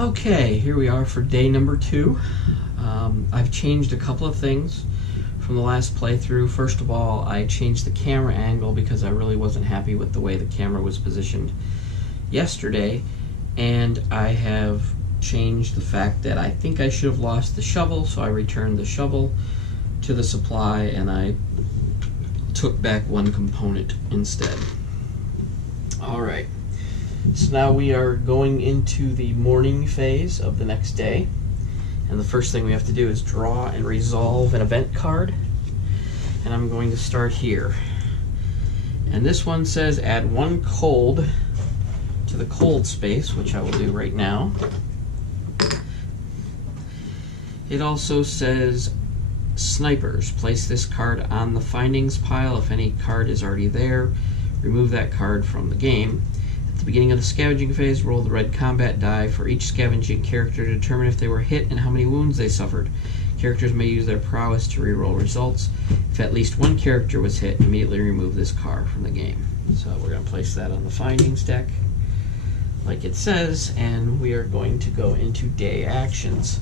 Okay, here we are for day number 2. I've changed a couple of things from the last playthrough. First of all, I changed the camera angle because I really wasn't happy with the way the camera was positioned yesterday, and I have changed the fact that I think I should have lost the shovel, so I returned the shovel to the supply and I took back one component instead. Alright, so now we are going into the morning phase of the next day, and the first thing we have to do is draw and resolve an event card, and I'm going to start here. And this one says add 1 cold to the cold space, which I will do right now. It also says snipers. Place this card on the findings pile. If any card is already there, remove that card from the game. At the beginning of the scavenging phase, roll the red combat die for each scavenging character to determine if they were hit and how many wounds they suffered. Characters may use their prowess to reroll results. If at least one character was hit, immediately remove this card from the game. So we're going to place that on the findings deck like it says, and we are going to go into day actions.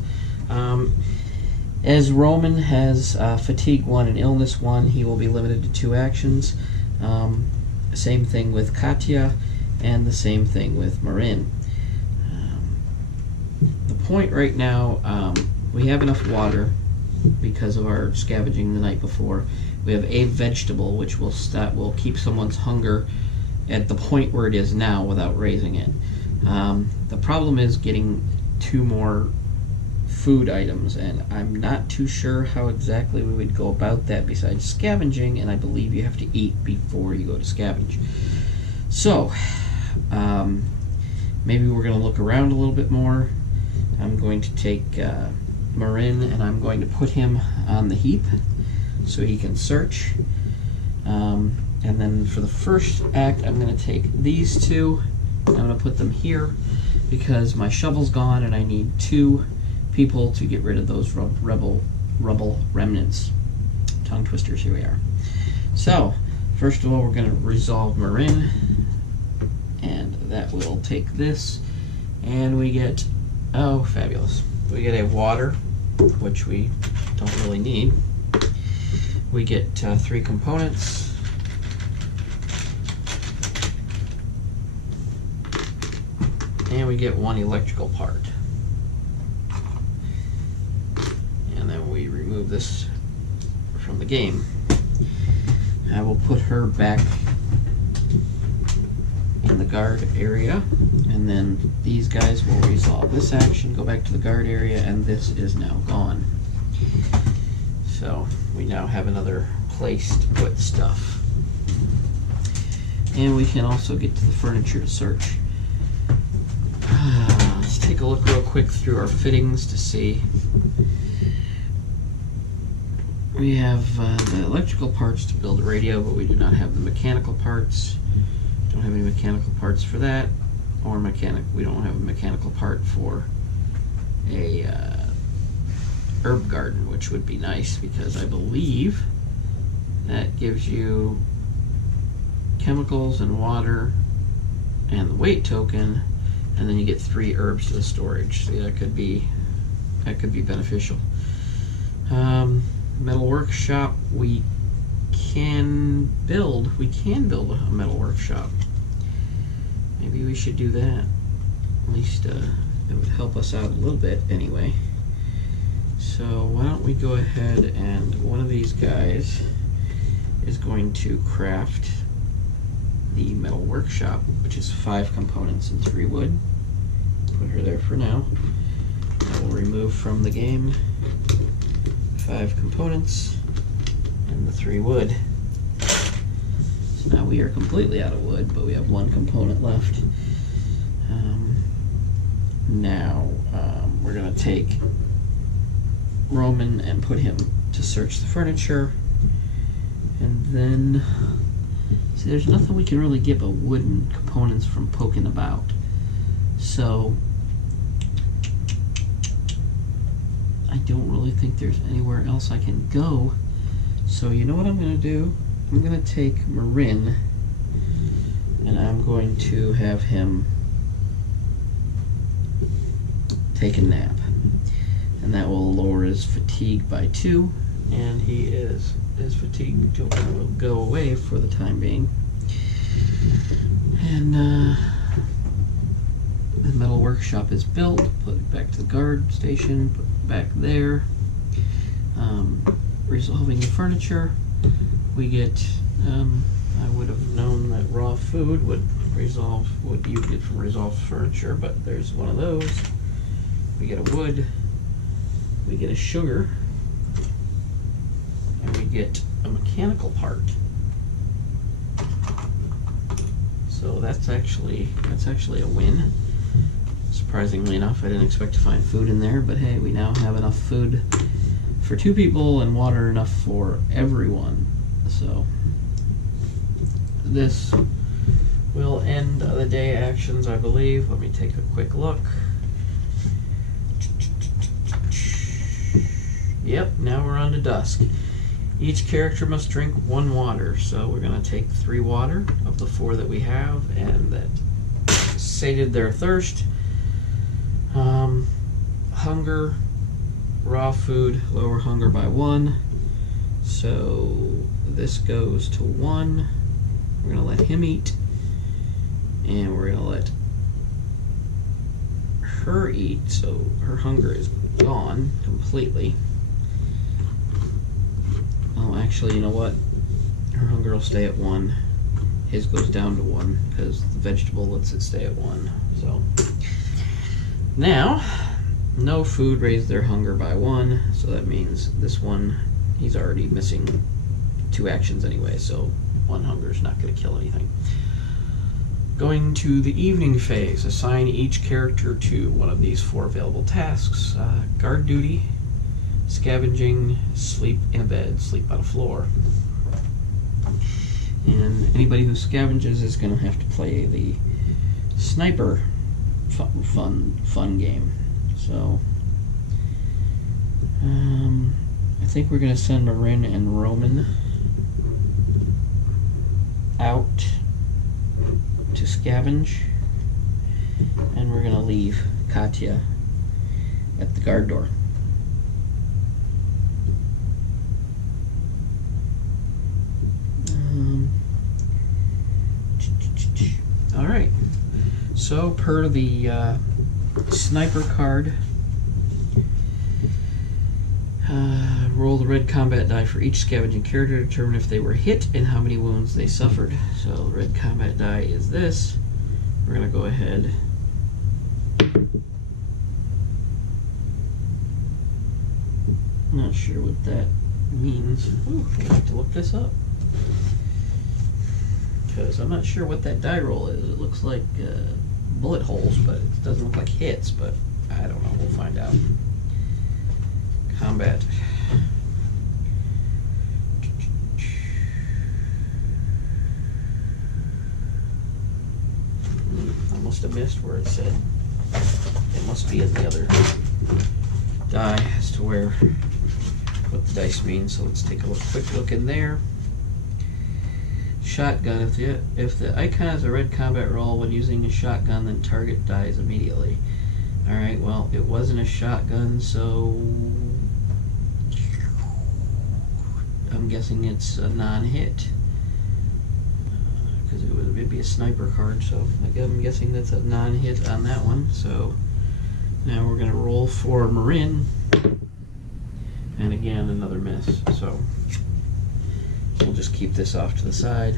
As Roman has fatigue 1 and illness 1, he will be limited to 2 actions. Same thing with Katya, and the same thing with Marin. The point right now, we have enough water because of our scavenging the night before. We have a vegetable which will keep someone's hunger at the point where it is now without raising it. The problem is getting 2 more food items, and I'm not too sure how exactly we would go about that besides scavenging, and I believe you have to eat before you go to scavenge. So maybe we're going to look around a little bit more. I'm going to take Marin and I'm going to put him on the heap so he can search, and then for the first act I'm going to take these 2. I'm going to put them here because my shovel's gone and I need 2 people to get rid of those rubble remnants. Tongue twisters, here we are. So, first of all, we're going to resolve Marin, and that will take this, and we get, oh, fabulous. We get a water, which we don't really need. We get 3 components. And we get 1 electrical part. And then we remove this from the game. I will put her back in the guard area, and then these guys will resolve this action, go back to the guard area, and this is now gone. So we now have another place to put stuff. And we can also get to the furniture to search. Let's take a look real quick through our fittings to see. We have the electrical parts to build a radio, but we do not have the mechanical parts. Don't have any mechanical parts for that, or we don't have a mechanical part for a herb garden, which would be nice because I believe that gives you chemicals and water and the weight token, and then you get 3 herbs to the storage. So that could be beneficial. Metal workshop, we can build a metal workshop. Maybe we should do that. At least it would help us out a little bit anyway. So why don't we go ahead, and one of these guys is going to craft the metal workshop, which is 5 components and 3 wood. Put her there for now. I will remove from the game 5 components and the 3 wood. So now we are completely out of wood, but we have 1 component left. Now we're going to take Roman and put him to search the furniture, and then see, there's nothing we can really get but wooden components from poking about. So I don't really think there's anywhere else I can go. So you know what I'm going to do? I'm going to take Marin and I'm going to have him take a nap. And that will lower his fatigue by 2, and his fatigue will go away for the time being. And the metal workshop is built. Put it back to the guard station, put it back there. Resolving the furniture, we get, I would have known that raw food would resolve what you get from resolved furniture, but there's one of those. We get a wood, we get a sugar, and we get a mechanical part. So that's actually a win. Surprisingly enough, I didn't expect to find food in there, but hey, we now have enough food for 2 people and water enough for everyone. So this will end the day actions, I believe. Let me take a quick look. Yep, now we're on to dusk. Each character must drink 1 water, so we're going to take 3 water of the 4 that we have, and that sated their thirst. Hunger, raw food, lower hunger by 1. So this goes to 1. We're going to let him eat, and we're going to let her eat, so her hunger is gone completely. Oh, actually, you know what? Her hunger will stay at 1. His goes down to 1 because the vegetable lets it stay at 1. So now, no food raised their hunger by 1, so that means this one, he's already missing 2 actions anyway, so 1 hunger is not going to kill anything. Going to the evening phase, assign each character to one of these 4 available tasks. Guard duty, scavenging, sleep in a bed, sleep on a floor. And anybody who scavenges is going to have to play the sniper fun game. So I think we're going to send Marin and Roman out to scavenge, and we're going to leave Katya at the guard door. All right, so per the sniper card, roll the red combat die for each scavenging character to determine if they were hit and how many wounds they suffered. So the red combat die is this. We're going to go ahead not sure what that means. Ooh, I have to look this up, because I'm not sure what that die roll is. It looks like bullet holes, but it doesn't look like hits, but I don't know. We'll find out. Combat. I must have missed where it said. It must be in the other die as to where what the dice mean. So let's take a quick look in there. Shotgun. If the icon has a red combat roll when using a shotgun, then target dies immediately. Alright, well, it wasn't a shotgun, so I'm guessing it's a non-hit. Because it'd be a sniper card, so I'm guessing that's a non-hit on that one. So now we're going to roll for Marin. And again, another miss. So we'll just keep this off to the side.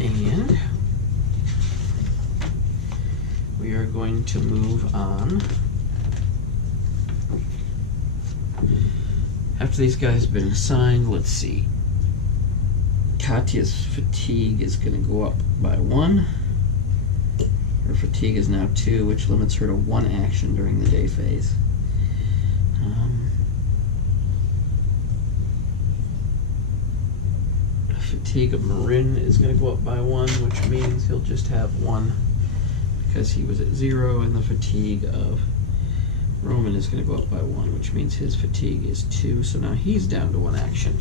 And we are going to move on. After these guys have been assigned, let's see. Katya's fatigue is going to go up by 1. Her fatigue is now 2, which limits her to 1 action during the day phase. Fatigue of Marin is going to go up by 1, which means he'll just have 1 because he was at 0, and the fatigue of Roman is going to go up by 1, which means his fatigue is 2. So now he's down to 1 action.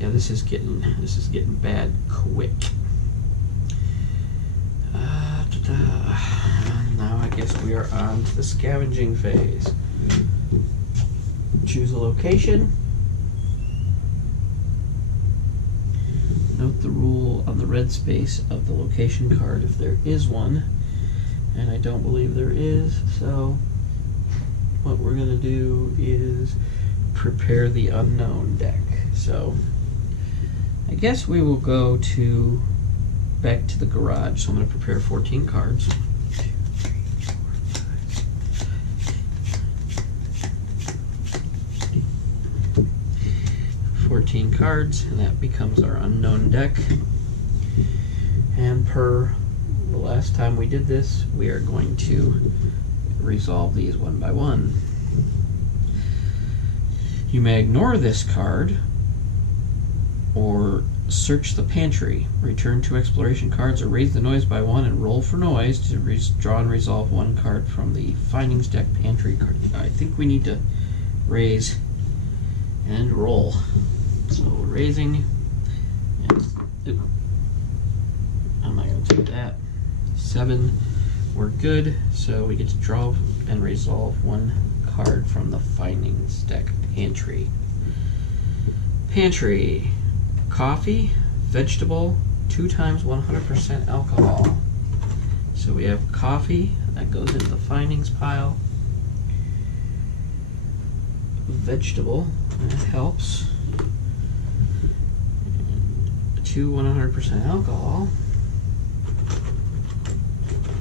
Yeah, this is getting bad quick. phase. We are on to the scavenging phase. Choose a location. Note the rule on the red space of the location card if there is one, and I don't believe there is, so what we're going to do is prepare the unknown deck. So I guess we will go back to the garage. So I'm going to prepare 14 cards. 14 cards, and that becomes our unknown deck. And per the last time we did this, we are going to resolve these one by one. You may ignore this card or search the pantry. Return 2 exploration cards or raise the noise by 1 and roll for noise to draw and resolve 1 card from the findings deck pantry card. I think we need to raise and roll. So we're raising, and I'm not going to take that. 7, we're good. So we get to draw and resolve 1 card from the findings deck pantry. Pantry, coffee, vegetable, 2 times 100% alcohol. So we have coffee, that goes into the findings pile. Vegetable, that helps. And 2 100% alcohol.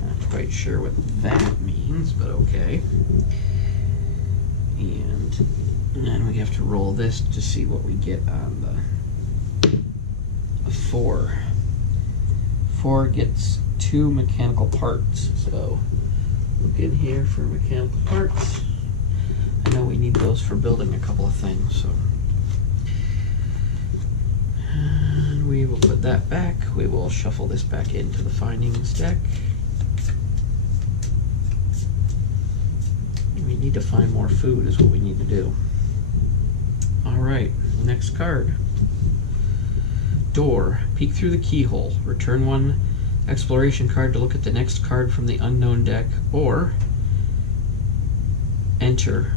Not quite sure what that means, but okay. And then we have to roll this to see what we get on the 4. 4 gets 2 mechanical parts, so look in here for mechanical parts. I know we need those for building a couple of things, so. And we will put that back. We will shuffle this back into the findings deck. We need to find more food is what we need to do. Alright, next card. Door. Peek through the keyhole. Return 1 exploration card to look at the next card from the unknown deck, or enter.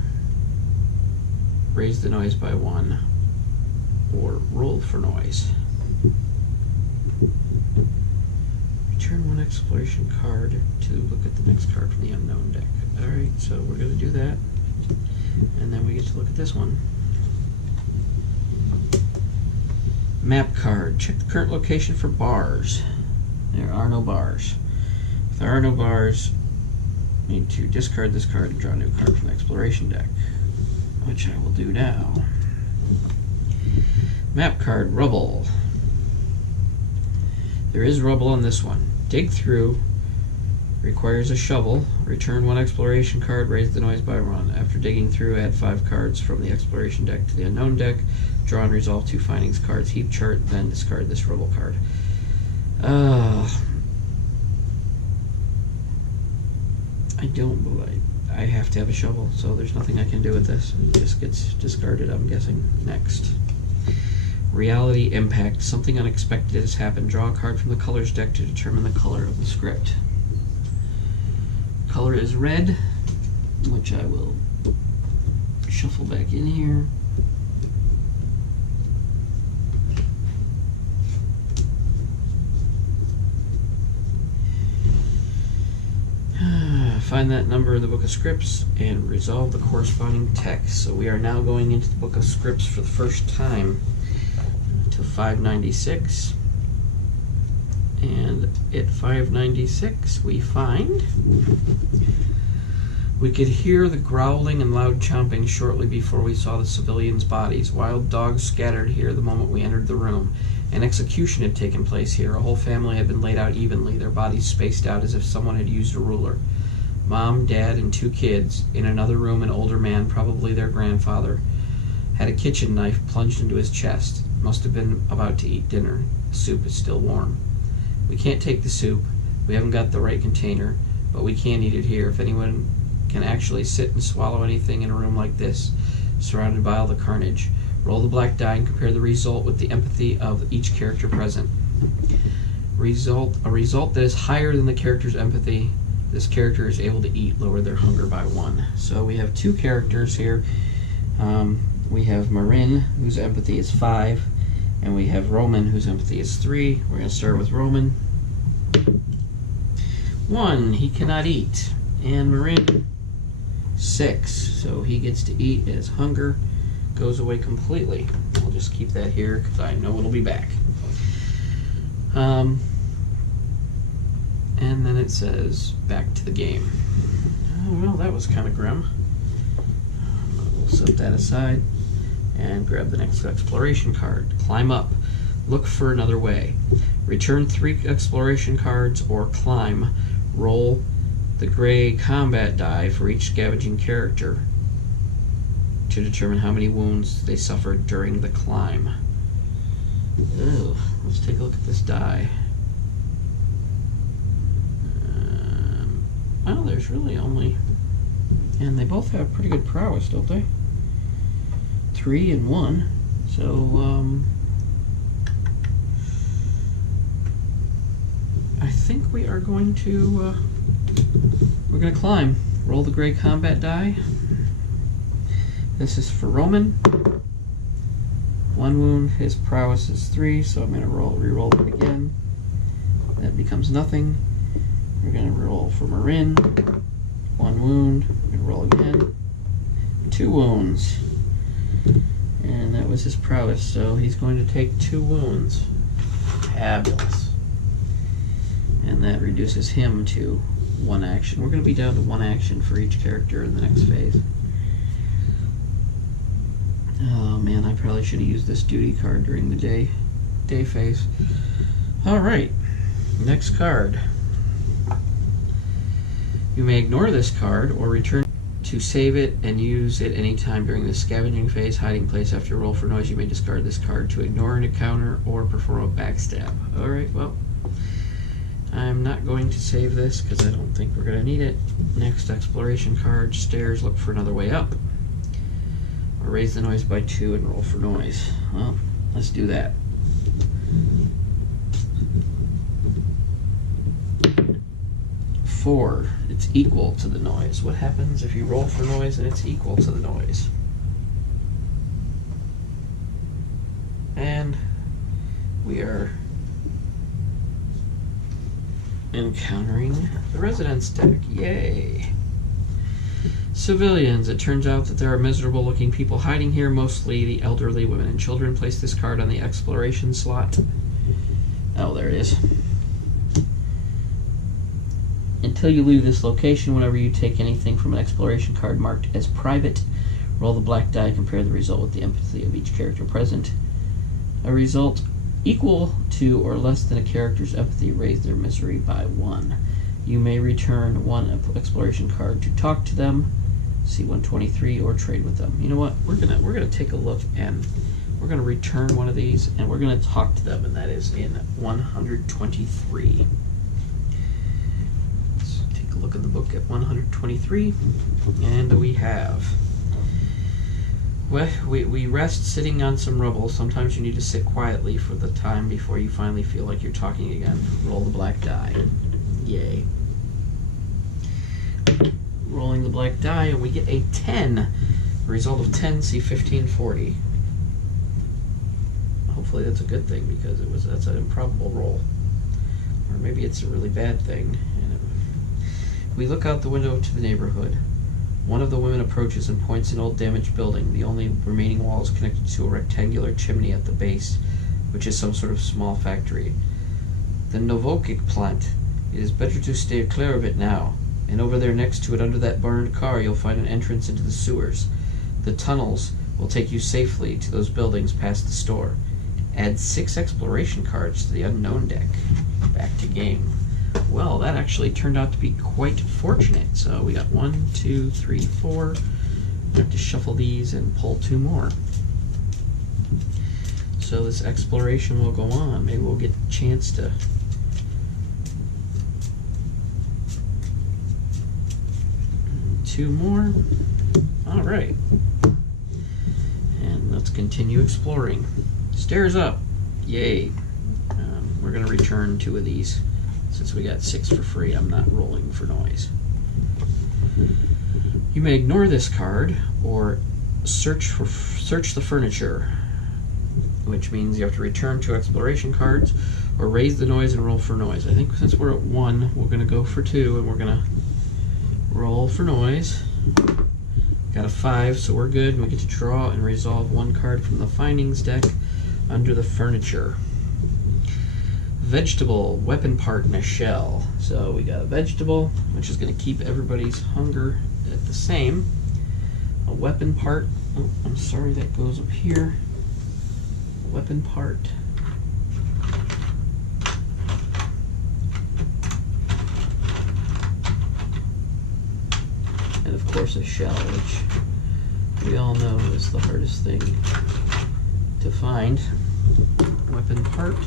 Raise the noise by 1 or roll for noise. Return 1 exploration card to look at the next card from the unknown deck. Alright, so we're going to do that. And then we get to look at this one. Map card. Check the current location for bars. There are no bars. If there are no bars, we need to discard this card and draw a new card from the exploration deck, which I will do now. Map card, rubble. There is rubble on this one. Dig through. Requires a shovel. Return 1 exploration card, raise the noise by 1. After digging through, add 5 cards from the exploration deck to the unknown deck. Draw and resolve 2 findings cards. Heap chart, then discard this rubble card. I have to have a shovel, so there's nothing I can do with this. It just gets discarded, I'm guessing. Next. Reality impact. Something unexpected has happened. Draw a card from the colors deck to determine the color of the script. Color is red, which I will shuffle back in here. Find that number in the book of scripts and resolve the corresponding text. So we are now going into the book of scripts for the first time to 596. And at 596 we find we could hear the growling and loud chomping shortly before we saw the civilians' bodies. Wild dogs scattered here the moment we entered the room. An execution had taken place here. A whole family had been laid out evenly, their bodies spaced out as if someone had used a ruler. Mom, Dad, and 2 kids. In another room, an older man, probably their grandfather, had a kitchen knife plunged into his chest. Must have been about to eat dinner. The soup is still warm. We can't take the soup. We haven't got the right container, but we can eat it here. If anyone can actually sit and swallow anything in a room like this, surrounded by all the carnage, roll the black die and compare the result with the empathy of each character present. A result that is higher than the character's empathy this character is able to eat, lower their hunger by 1. So we have 2 characters here. We have Marin, whose empathy is 5, and we have Roman, whose empathy is 3. We're going to start with Roman. 1, he cannot eat. And Marin, 6. So he gets to eat. His hunger goes away completely. I'll just keep that here because I know it'll be back. And then it says back to the game. Oh, well, that was kind of grim. We'll set that aside and grab the next exploration card. Climb up. Look for another way. Return 3 exploration cards or climb. Roll the gray combat die for each scavenging character to determine how many wounds they suffered during the climb. Ugh, let's take a look at this die. Well, there's really only... And they both have pretty good prowess, don't they? 3 and 1. So, I think we are going to... we're going to climb. Roll the gray combat die. This is for Roman. 1 wound. His prowess is 3, so I'm going to re-roll it again. That becomes nothing. We're going to roll for Marin. 1 wound. We're going to roll again. 2 wounds. And that was his prowess, so he's going to take 2 wounds. Fabulous. And that reduces him to 1 action. We're going to be down to 1 action for each character in the next phase. Oh man, I probably should have used this duty card during the day phase. Alright, next card. You may ignore this card or return to save it and use it anytime during the scavenging phase. Hiding place after roll for noise. You may discard this card to ignore an encounter or perform a backstab. Alright, well, I'm not going to save this because I don't think we're going to need it. Next exploration card. Stairs, look for another way up. Or raise the noise by 2 and roll for noise. Well, let's do that. Four. It's equal to the noise. What happens if you roll for noise and it's equal to the noise? And we are encountering the residence deck. Yay! Civilians. It turns out that there are miserable looking people hiding here, mostly the elderly, women, and children. Place this card on the exploration slot. Oh, there it is. Until you leave this location, whenever you take anything from an exploration card marked as private, roll the black die, compare the result with the empathy of each character present. A result equal to or less than a character's empathy, raise their misery by 1. You may return 1 exploration card to talk to them, C-123, or trade with them. You know what? We're gonna take a look and we're gonna return 1 of these and we're gonna talk to them, and that is in 123. Let's take a look at the book at 123, and we have. Well, we rest sitting on some rubble. Sometimes you need to sit quietly for the time before you finally feel like you're talking again. Roll the black die. Yay. Rolling the black die, and we get a 10. A result of 10, see 1540. Hopefully that's a good thing, because that's an improbable roll. Or maybe it's a really bad thing. We look out the window to the neighborhood. One of the women approaches and points an old damaged building. The only remaining wall is connected to a rectangular chimney at the base, which is some sort of small factory. The Novokik plant. It is better to stay clear of it now. And over there next to it, under that burned car, you'll find an entrance into the sewers. The tunnels will take you safely to those buildings past the store. Add 6 exploration cards to the unknown deck. Back to game. Well, that actually turned out to be quite fortunate. So we got 1, 2, 3, 4. I have to shuffle these and pull 2 more. So this exploration will go on. Maybe we'll get a chance to two more. All right. And let's continue exploring. Stairs up. Yay. We're going to return 2 of these. Since we got 6 for free, I'm not rolling for noise. You may ignore this card or search the furniture, which means you have to return 2 exploration cards or raise the noise and roll for noise. I think since we're at 1, we're going to go for 2 and we're going to roll for noise. Got a 5, so we're good. And we get to draw and resolve 1 card from the findings deck under the furniture. Vegetable, weapon part, and a shell. So we got a vegetable, which is going to keep everybody's hunger at the same. A weapon part. Oh, I'm sorry, that goes up here. A weapon part. And of course a shell, which we all know is the hardest thing to find. Weapon part.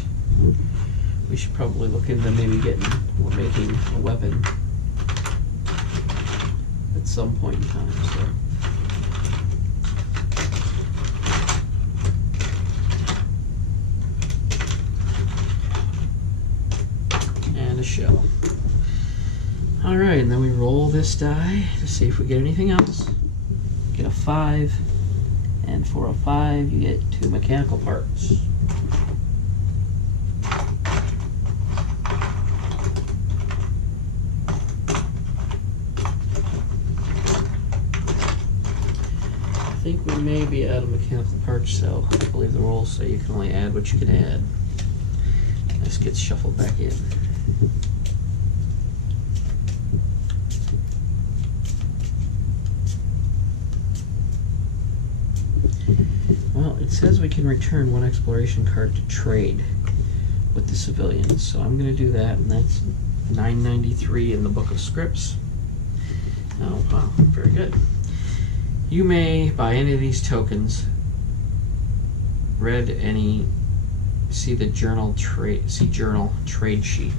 We should probably look into maybe getting or making a weapon at some point in time. And a shell. Alright, and then we roll this die to see if we get anything else. Get a 5, and for a 5 you get 2 mechanical parts. I think we may be out of mechanical parts, so I believe the rules say you can only add what you can add. This gets shuffled back in. Well, it says we can return 1 exploration card to trade with the civilians, so I'm going to do that, and that's 993 in the Book of Scripts. Oh, wow, very good. You may buy any of these tokens, read any, see journal trade sheet.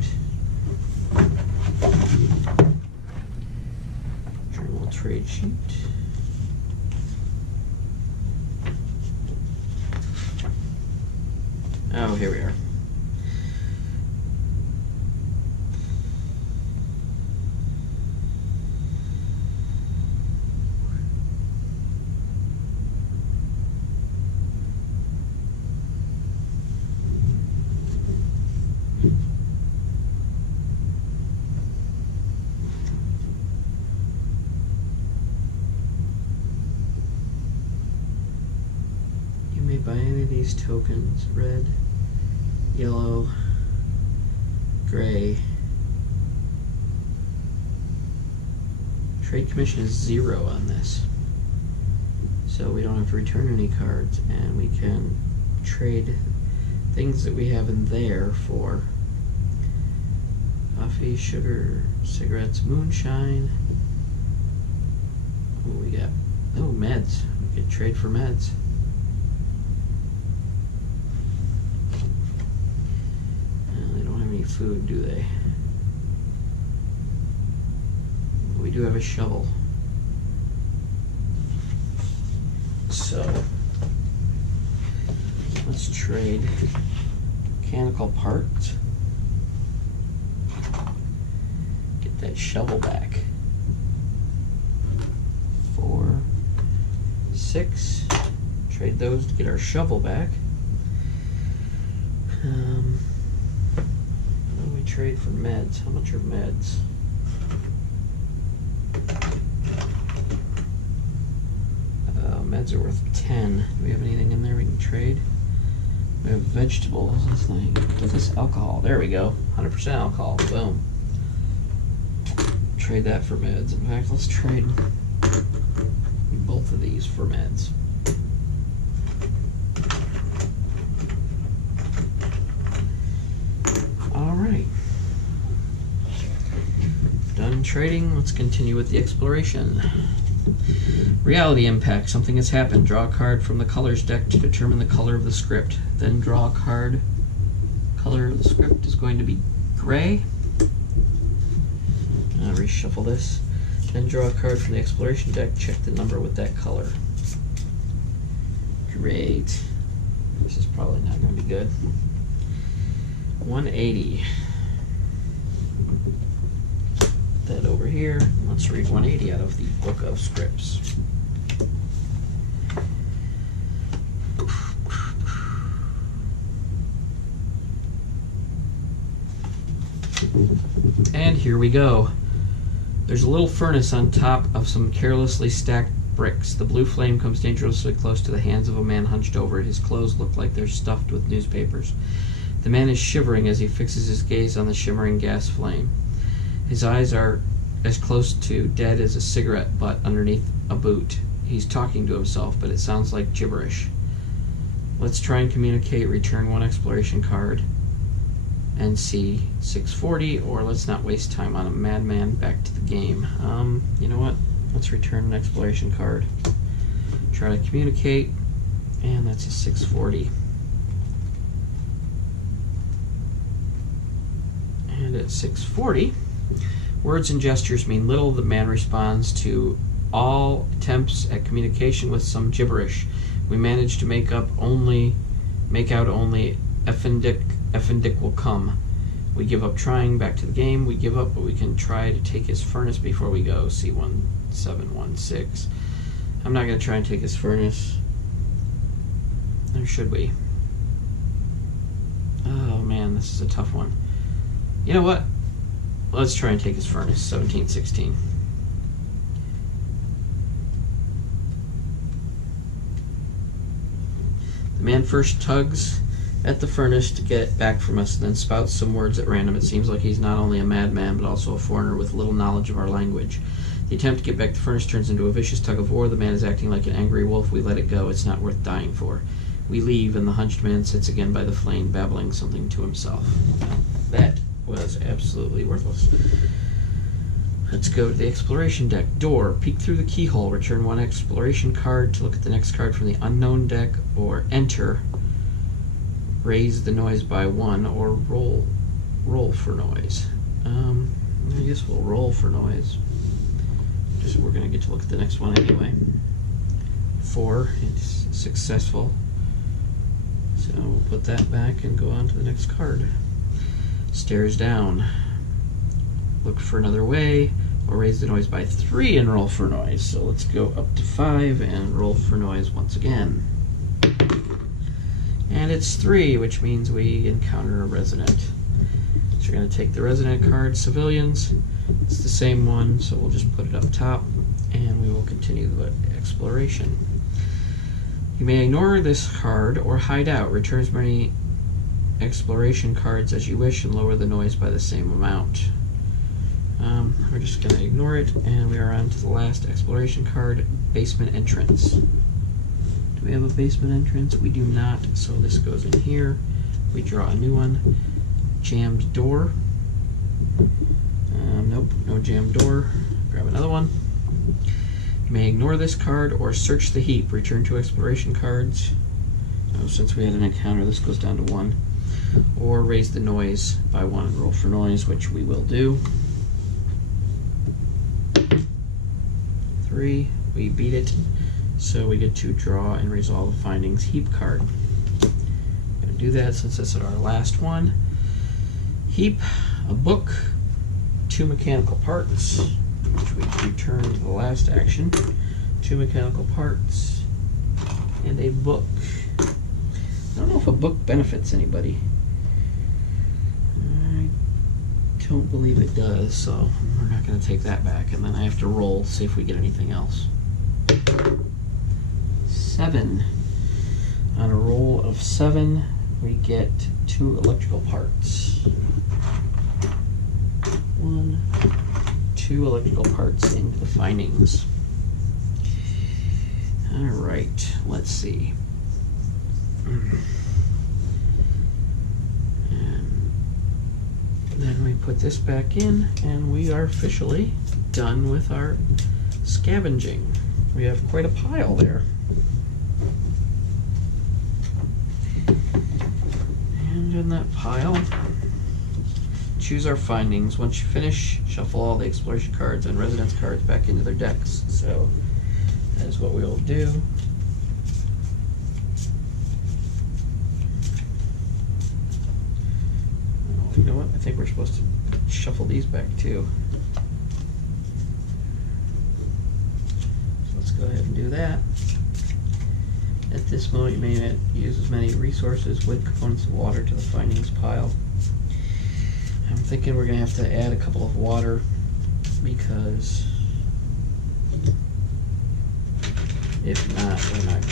Journal trade sheet. Oh, here we are. Buy any of these tokens, red, yellow, gray. Trade commission is 0 on this, so we don't have to return any cards, and we can trade things that we have in there for coffee, sugar, cigarettes, moonshine. What we got? Oh, meds. We could trade for meds. Food, do they? We do have a shovel. So let's trade mechanical parts. Get that shovel back. 4, 6. Trade those to get our shovel back. Trade for meds. How much are meds? Meds are worth 10. Do we have anything in there we can trade? We have vegetables. Let's get this alcohol. There we go. 100% alcohol. Boom. Trade that for meds. In fact, let's trade both of these for meds. Alright. Done trading, let's continue with the exploration. Reality impact. Something has happened. Draw a card from the colors deck to determine the color of the script. Then draw a card. Color of the script is going to be gray. I'll reshuffle this. Then draw a card from the exploration deck. Check the number with that color. Great. This is probably not going to be good. 180. that over here. Let's read 180 out of the Book of Scripts. And here we go. There's a little furnace on top of some carelessly stacked bricks. The blue flame comes dangerously close to the hands of a man hunched over it. His clothes look like they're stuffed with newspapers. The man is shivering as he fixes his gaze on the shimmering gas flame. His eyes are as close to dead as a cigarette butt underneath a boot. He's talking to himself, but it sounds like gibberish. Let's try and communicate. Return 1 exploration card. NC 640, or let's not waste time on a madman. Back to the game. You know what? Let's return an exploration card. Try to communicate, and that's a 640. And at 640, words and gestures mean little. The man responds to all attempts at communication with some gibberish. We manage to make out only Effendick will come. We give up trying. Back to the game. We give up, but we can try to take his furnace before we go. C1716. I'm not going to try and take his furnace. Or should we? Oh man, this is a tough one. You know what? Let's try and take his furnace. 1716. The man first tugs at the furnace to get it back from us, and then spouts some words at random. It seems like he's not only a madman, but also a foreigner with little knowledge of our language. The attempt to get back the furnace turns into a vicious tug of war. The man is acting like an angry wolf. We let it go. It's not worth dying for. We leave, and the hunched man sits again by the flame, babbling something to himself. That was absolutely worthless. Let's go to the exploration deck. Door. Peek through the keyhole. Return 1 exploration card to look at the next card from the unknown deck, or enter. Raise the noise by 1, or roll for noise. I guess we'll roll for noise. Just we're going to get to look at the next one anyway. 4, it's successful. So we'll put that back and go on to the next card. Stairs down. Look for another way, or raise the noise by 3 and roll for noise. So let's go up to 5 and roll for noise once again. And it's 3, which means we encounter a resident. So we're going to take the resident card, civilians. It's the same one, so we'll just put it up top, and we will continue the exploration. You may ignore this card or hide out. Return as many exploration cards as you wish and lower the noise by the same amount. We're just going to ignore it, and we are on to the last exploration card, basement entrance. Do we have a basement entrance? We do not, so this goes in here. We draw a new one. Jammed door. Nope, no jammed door. Grab another one. You may ignore this card or search the heap. Return 2 exploration cards. Since we had an encounter, this goes down to 1. Or raise the noise by 1 and roll for noise, which we will do. 3, we beat it. So we get to draw and resolve the findings heap card. I'm going to do that since this is our last one. Heap, a book, 2 mechanical parts, which we return to the last action. 2 mechanical parts, and a book. I don't know if a book benefits anybody. I don't believe it does, so we're not going to take that back. And then I have to roll to see if we get anything else. 7. On a roll of 7, we get 2 electrical parts. 1, 2 electrical parts into the findings. Alright, let's see. And then we put this back in, and we are officially done with our scavenging. We have quite a pile there. And in that pile, choose our findings. Once you finish, shuffle all the exploration cards and residence cards back into their decks. So that is what we will do. Oh, you know what? I think we're supposed to shuffle these back too. go ahead and do that. At this moment, you may not use as many resources, wood, components, and water to the findings pile. I'm thinking we're going to have to add a couple of water because if not, we're going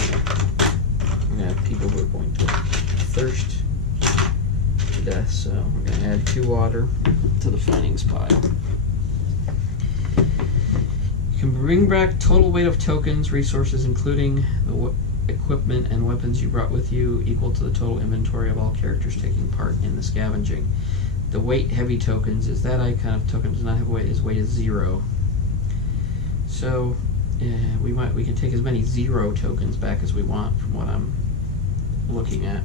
to have people who are going to thirst to death. So we're going to add 2 water to the findings pile. You can bring back total weight of tokens, resources, including the equipment and weapons you brought with you, equal to the total inventory of all characters taking part in the scavenging. The weight heavy tokens is that icon of token does not have weight. His weight is 0. So we can take as many 0 tokens back as we want from what I'm looking at.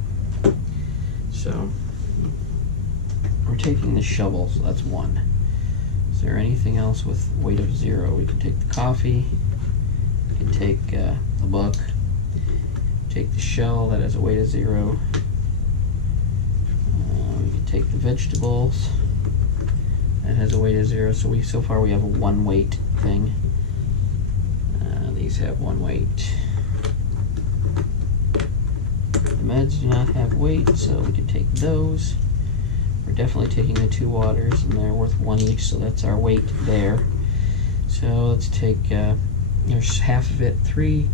So we're taking the shovel, so that's 1. Is there anything else with weight of 0? We can take the coffee. We can take the book. Take the shell that has a weight of 0. We can take the vegetables that has a weight of 0. So far we have a 1 weight thing. These have 1 weight. The meds do not have weight, so we can take those. We're definitely taking the 2 waters, and they're worth 1 each, so that's our weight there. So let's take, there's half of it, 3,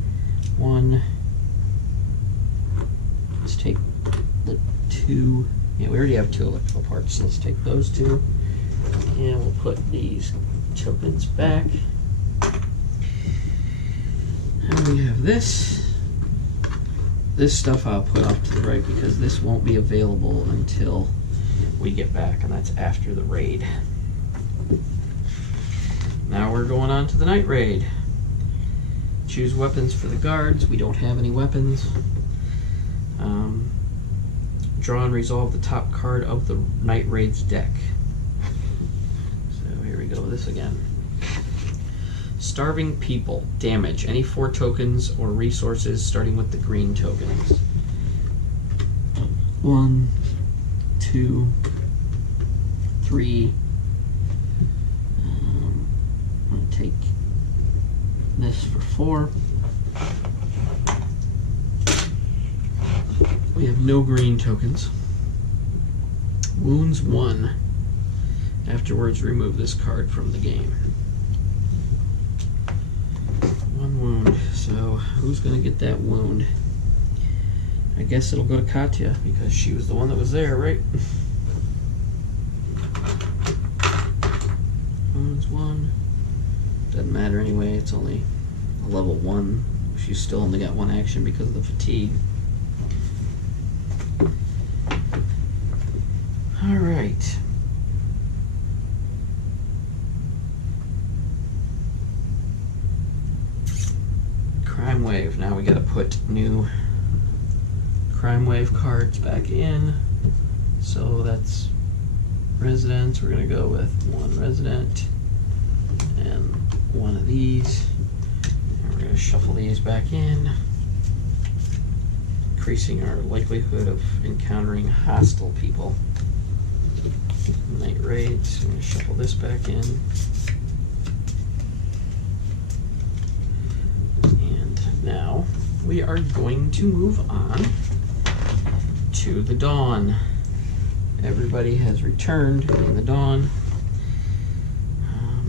1. Let's take the 2. Yeah, we already have 2 electrical parts, so let's take those 2. And we'll put these tokens back. And we have this. This stuff I'll put off to the right because this won't be available until we get back, and that's after the raid. Now we're going on to the night raid. Choose weapons for the guards. We don't have any weapons. Draw and resolve the top card of the night raid's deck. So here we go with this again. Starving people. Damage. Any 4 tokens or resources starting with the green tokens. 1, 2, 3. I'm going to take this for 4. We have no green tokens. Wounds 1. Afterwards, remove this card from the game. 1 wound. So, who's going to get that wound? I guess it'll go to Katya, because she was the one that was there, right? Wounds 1. Doesn't matter anyway, it's only a level 1. She's still only got 1 action because of the fatigue. Alright. Crime Wave. Now we gotta put new Crime Wave cards back in. So that's residents. We're gonna go with 1 resident and 1 of these. And we're gonna shuffle these back in, increasing our likelihood of encountering hostile people. Night raids. I'm going to shuffle this back in. And now we are going to move on to the dawn. Everybody has returned in the dawn.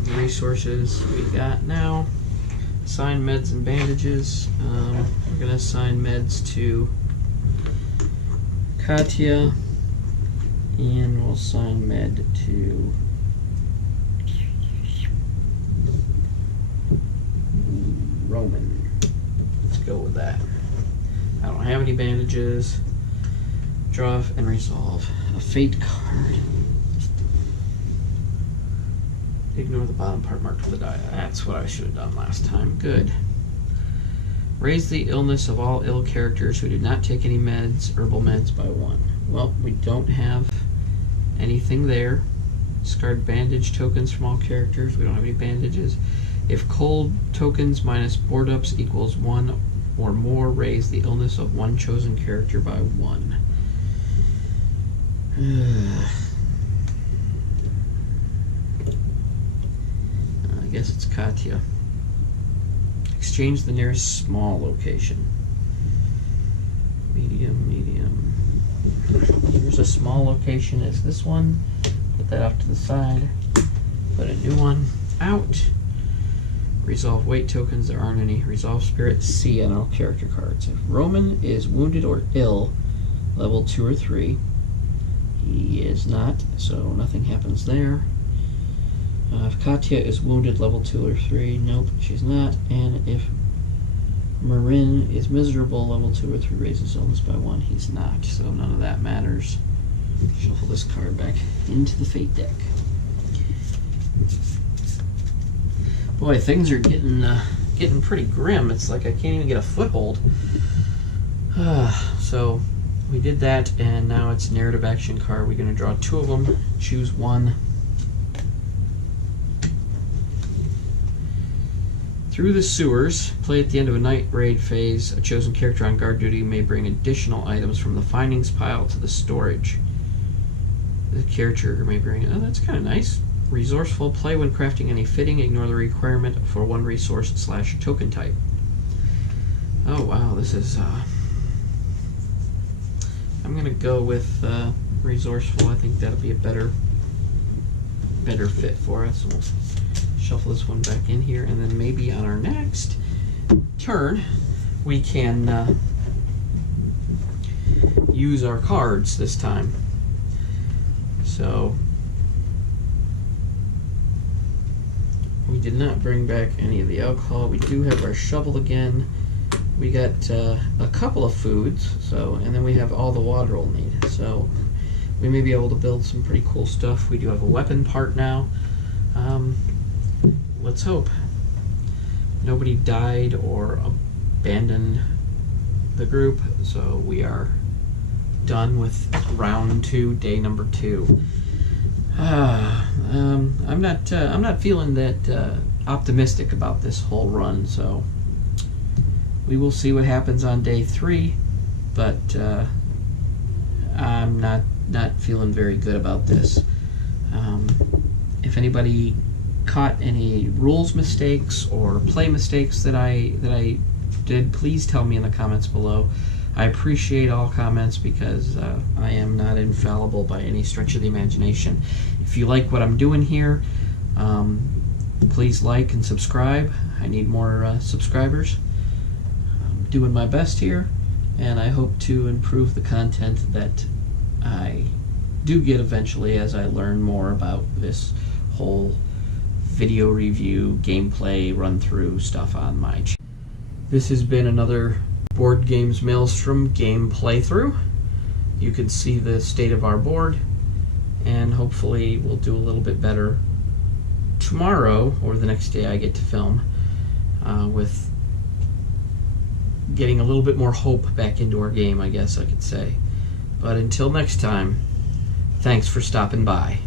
The resources we got now. Assign meds and bandages. We're going to assign meds to Katya. And we'll assign med to Roman. Let's go with that. I don't have any bandages. Draw and resolve a fate card. Ignore the bottom part marked with a die. That's what I should have done last time. Good. Raise the illness of all ill characters who did not take any meds, herbal meds, by 1. Well, we don't have anything there. Discard bandage tokens from all characters. We don't have any bandages. If cold tokens minus board ups equals 1 or more, raise the illness of 1 chosen character by 1. I guess it's Katya. Exchange the nearest small location. Medium, medium. Here's a small location, is this one. Put that off to the side. Put a new one out. Resolve weight tokens, there aren't any. Resolve spirit C on all character cards. If Roman is wounded or ill, level 2 or 3. He is not, so nothing happens there. If Katya is wounded, level 2 or 3, nope, she's not. And if Marin is miserable, level 2 or 3, raises illness by 1, he's not, so none of that matters. Shuffle this card back into the Fate deck. Boy, things are getting pretty grim. It's like I can't even get a foothold. So we did that, and now it's narrative action card. We're going to draw 2 of them, choose one. Through the sewers, play at the end of a night raid phase. A chosen character on guard duty may bring additional items from the findings pile to the storage. The character may bring... Oh, that's kind of nice. Resourceful. Play when crafting any fitting. Ignore the requirement for 1 resource / token type. Oh, wow. This is... I'm going to go with resourceful. I think that'll be a better fit for us. We'll shuffle this one back in here, and then maybe on our next turn we can use our cards this time. So we did not bring back any of the alcohol. We do have our shovel again. We got a couple of foods, so, and then we have all the water we'll need. So we may be able to build some pretty cool stuff. We do have a weapon part now. Let's hope. Nobody died or abandoned the group, so we are done with round 2, day number 2. I'm not feeling that optimistic about this whole run, so we will see what happens on day 3, but I'm not feeling very good about this. If anybody caught any rules mistakes or play mistakes that I did, please tell me in the comments below. I appreciate all comments because I am not infallible by any stretch of the imagination. If you like what I'm doing here, please like and subscribe. I need more subscribers. I'm doing my best here, and I hope to improve the content that I do get eventually as I learn more about this whole video review, gameplay, run-through stuff on my channel. This has been another Board Games Maelstrom game playthrough. You can see the state of our board, and hopefully we'll do a little bit better tomorrow or the next day I get to film with getting a little bit more hope back into our game, I guess I could say. But until next time, thanks for stopping by.